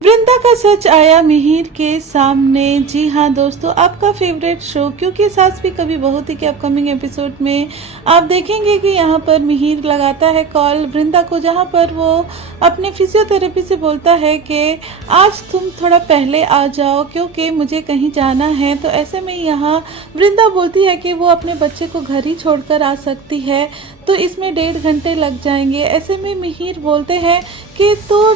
वृंदा का सच आया मिहिर के सामने। जी हाँ दोस्तों, आपका फेवरेट शो क्योंकि सास भी कभी बहू थी के अपकमिंग एपिसोड में आप देखेंगे कि यहाँ पर मिहिर लगाता है कॉल वृंदा को, जहाँ पर वो अपने फिजियोथेरेपी से बोलता है कि आज तुम थोड़ा पहले आ जाओ क्योंकि मुझे कहीं जाना है। तो ऐसे में यहाँ वृंदा बोलती है कि वो अपने बच्चे को घर ही छोड़कर आ सकती है, तो इसमें 1.5 घंटे लग जाएंगे। ऐसे में मिहिर बोलते हैं कि तो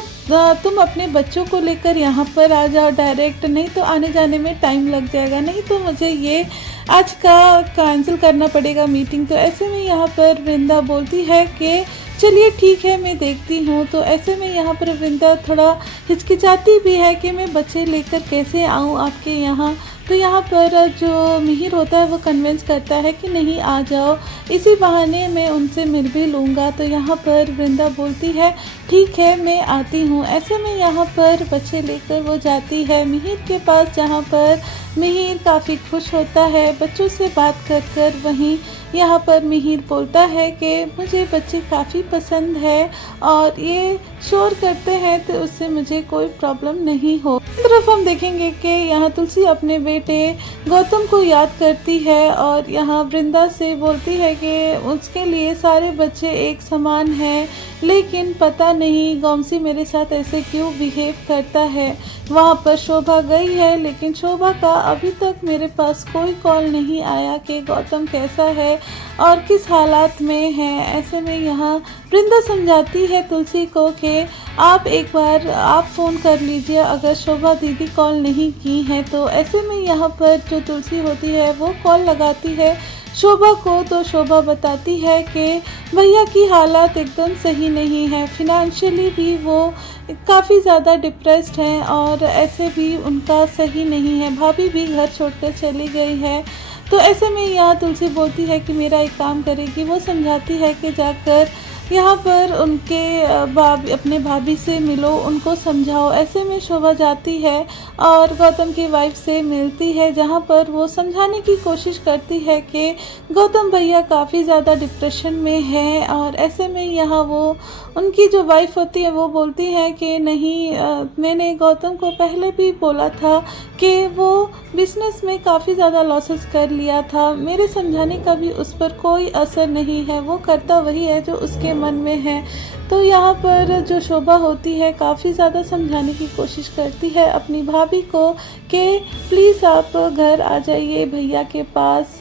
तुम अपने बच्चों को लेकर यहाँ पर आ जाओ डायरेक्ट, नहीं तो आने जाने में टाइम लग जाएगा, नहीं तो मुझे ये आज का कैंसिल करना पड़ेगा मीटिंग। तो ऐसे में यहाँ पर वृंदा बोलती है कि चलिए ठीक है मैं देखती हूँ। तो ऐसे में यहाँ पर वृंदा थोड़ा हिचकिचाती भी है कि मैं बच्चे लेकर कैसे आऊँ आपके यहाँ। तो यहाँ पर जो मिहिर होता है वो कन्विंस करता है कि नहीं आ जाओ, इसी बहाने मैं उनसे मिल भी लूँगा। तो यहाँ पर वृंदा बोलती है ठीक है मैं आती हूँ। ऐसे में यहाँ पर बच्चे लेकर वो जाती है मिहिर के पास, जहाँ पर मिहिर काफ़ी खुश होता है बच्चों से बात कर कर। वहीं यहाँ पर मिहिर बोलता है कि मुझे बच्चे काफ़ी पसंद है और ये शोर करते हैं तो उससे मुझे कोई प्रॉब्लम नहीं हो। इस तरफ हम देखेंगे कि यहाँ तुलसी अपने बेटे गौतम को याद करती है और यहाँ वृंदा से बोलती है कि उसके लिए सारे बच्चे एक समान हैं, लेकिन पता नहीं गौमसी मेरे साथ ऐसे क्यों बिहेव करता है। वहाँ पर शोभा गई है लेकिन शोभा का अभी तक मेरे पास कोई कॉल नहीं आया कि गौतम कैसा है और किस हालात में है। ऐसे में यहाँ वृंदा समझाती है तुलसी को कि आप एक बार आप फ़ोन कर लीजिए अगर शोभा दीदी कॉल नहीं की है। तो ऐसे में यहाँ पर जो तुलसी होती है वो कॉल लगाती है शोभा को। तो शोभा बताती है कि भैया की हालत एकदम सही नहीं है, फिनेंशियली भी वो काफ़ी ज़्यादा डिप्रेस्ड हैं और ऐसे भी उनका सही नहीं है, भाभी भी घर छोड़कर चली गई है। तो ऐसे में यहाँ तुलसी बोलती है कि मेरा एक काम करेगी, वो समझाती है कि जाकर यहाँ पर उनके अपने भाभी से मिलो, उनको समझाओ। ऐसे में शोभा जाती है और गौतम की वाइफ से मिलती है, जहाँ पर वो समझाने की कोशिश करती है कि गौतम भैया काफ़ी ज़्यादा डिप्रेशन में है। और ऐसे में यहाँ वो उनकी जो वाइफ होती है वो बोलती है कि नहीं मैंने गौतम को पहले भी बोला था कि वो बिज़नेस में काफ़ी ज़्यादा लॉसेस कर लिया था, मेरे समझाने का भी उस पर कोई असर नहीं है, वो करता वही है जो उसके मन में है। तो यहाँ पर जो शोभा होती है काफ़ी ज़्यादा समझाने की कोशिश करती है अपनी भाभी को कि प्लीज़ आप घर आ जाइए भैया के पास,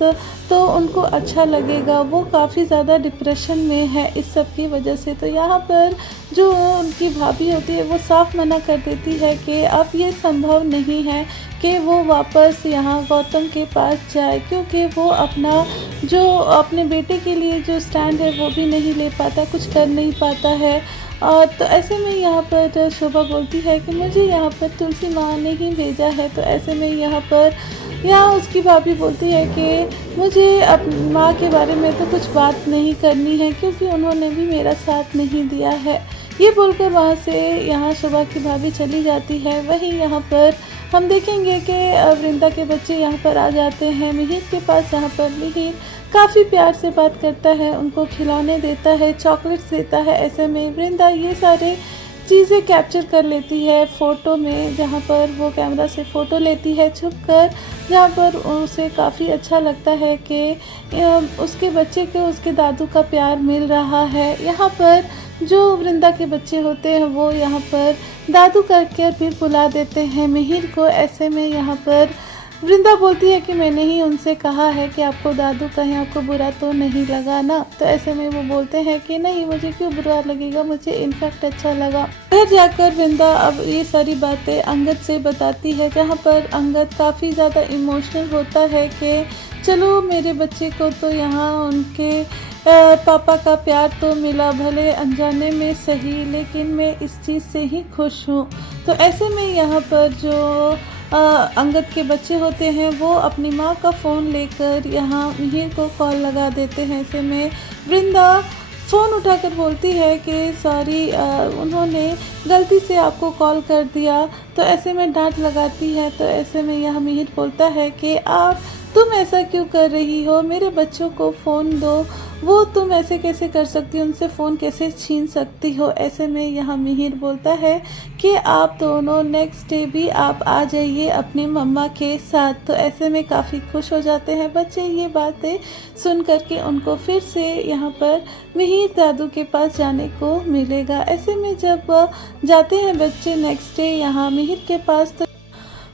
तो उनको अच्छा लगेगा, वो काफ़ी ज़्यादा डिप्रेशन में है इस सब की वजह से। तो यहाँ पर जो उनकी भाभी होती है वो साफ मना कर देती है कि अब ये संभव नहीं है कि वो वापस यहाँ गौतम के पास जाए, क्योंकि वो अपना जो अपने बेटे के लिए जो स्टैंड है वो भी नहीं ले पाता, कुछ कर नहीं पाता है। और तो ऐसे में यहाँ पर शोभा बोलती है कि मुझे यहाँ पर तुलसी माँ ने ही भेजा है। तो ऐसे में यहाँ उसकी भाभी बोलती है कि मुझे अपनी माँ के बारे में तो कुछ बात नहीं करनी है क्योंकि उन्होंने भी मेरा साथ नहीं दिया है। ये बोलकर वहाँ से यहाँ शोभा की भाभी चली जाती है। वहीं यहाँ पर हम देखेंगे कि वृंदा के बच्चे यहाँ पर आ जाते हैं मिहिर के पास, जहाँ पर मिहिर काफ़ी प्यार से बात करता है, उनको खिलौने देता है, चॉकलेट्स देता है। ऐसे में वृंदा ये सारे चीज़ें कैप्चर कर लेती है फ़ोटो में, जहाँ पर वो कैमरा से फ़ोटो लेती है छुप कर, जहाँ पर उसे काफ़ी अच्छा लगता है कि उसके बच्चे को उसके दादू का प्यार मिल रहा है। यहाँ पर जो वृंदा के बच्चे होते हैं वो यहाँ पर दादू करके फिर बुला देते हैं मिहिर को। ऐसे में यहाँ पर वृंदा बोलती है कि मैंने ही उनसे कहा है कि आपको दादू कहें, आपको बुरा तो नहीं लगा ना। तो ऐसे में वो बोलते हैं कि नहीं मुझे क्यों बुरा लगेगा, मुझे इनफैक्ट अच्छा लगा। घर जाकर वृंदा अब ये सारी बातें अंगद से बताती है, जहाँ पर अंगद काफ़ी ज़्यादा इमोशनल होता है कि चलो मेरे बच्चे को तो यहाँ उनके पापा का प्यार तो मिला, भले अनजाने में सही, लेकिन मैं इस चीज़ से ही खुश हूँ। तो ऐसे में यहाँ पर जो अंगद के बच्चे होते हैं वो अपनी माँ का फ़ोन लेकर यहाँ मिहिर को कॉल लगा देते हैं। ऐसे में वृंदा फ़ोन उठाकर बोलती है कि सॉरी उन्होंने गलती से आपको कॉल कर दिया। तो ऐसे में डांट लगाती है। तो ऐसे में यह मिहिर बोलता है कि आप तुम ऐसा क्यों कर रही हो, मेरे बच्चों को फ़ोन दो, वो तुम ऐसे कैसे कर सकती हो, उनसे फ़ोन कैसे छीन सकती हो। ऐसे में यहाँ मिहिर बोलता है कि आप दोनों नेक्स्ट डे भी आप आ जाइए अपनी मम्मा के साथ। तो ऐसे में काफ़ी खुश हो जाते हैं बच्चे ये बातें सुन कर के। उनको फिर से यहाँ पर मिहिर दादू के पास जाने को मिलेगा। ऐसे में जब जाते हैं बच्चे नेक्स्ट डे यहाँ मिहिर के पास, तो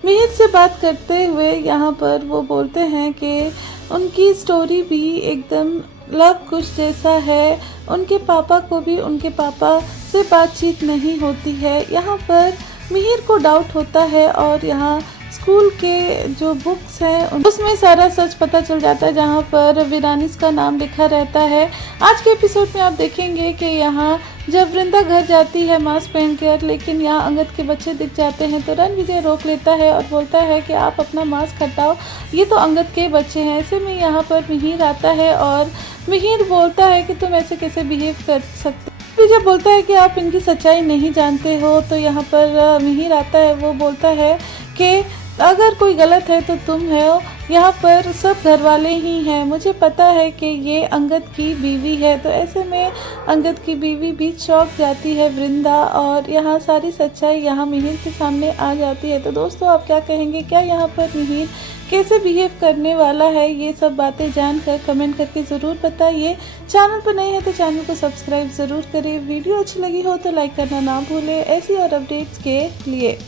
मिहिर से बात करते हुए यहाँ पर वो बोलते हैं कि उनकी स्टोरी भी एकदम लव कुश जैसा है। उनके पापा को भी उनके पापा से बातचीत नहीं होती है। यहाँ पर मिहिर को डाउट होता है और यहाँ स्कूल के जो बुक्स हैं उसमें सारा सच पता चल जाता है, जहाँ पर वीरानिस का नाम लिखा रहता है। आज के एपिसोड में आप देखेंगे कि यहाँ जब वृंदा घर जाती है मास्क पहनकर, लेकिन यहाँ अंगद के बच्चे दिख जाते हैं तो रणविजय रोक लेता है और बोलता है कि आप अपना मास्क हटाओ, ये तो अंगद के बच्चे हैं। ऐसे में यहाँ पर मिहिर आता है और मिहिर बोलता है कि तुम ऐसे कैसे बिहेव कर सकते। विजय बोलता है कि आप इनकी सच्चाई नहीं जानते हो। तो यहाँ पर मिहिर आता है, वो बोलता है कि अगर कोई गलत है तो तुम हो, यहाँ पर सब घर वाले ही हैं, मुझे पता है कि ये अंगद की बीवी है। तो ऐसे में अंगद की बीवी भी चौंक जाती है वृंदा, और यहाँ सारी सच्चाई यहाँ मिहिर के सामने आ जाती है। तो दोस्तों आप क्या कहेंगे, क्या यहाँ पर मिहिर कैसे बिहेव करने वाला है, ये सब बातें जानकर कमेंट करके ज़रूर बताइए। चैनल पर नए हैं तो चैनल को सब्सक्राइब ज़रूर करें। वीडियो अच्छी लगी हो तो लाइक करना ना भूलें ऐसी और अपडेट्स के लिए।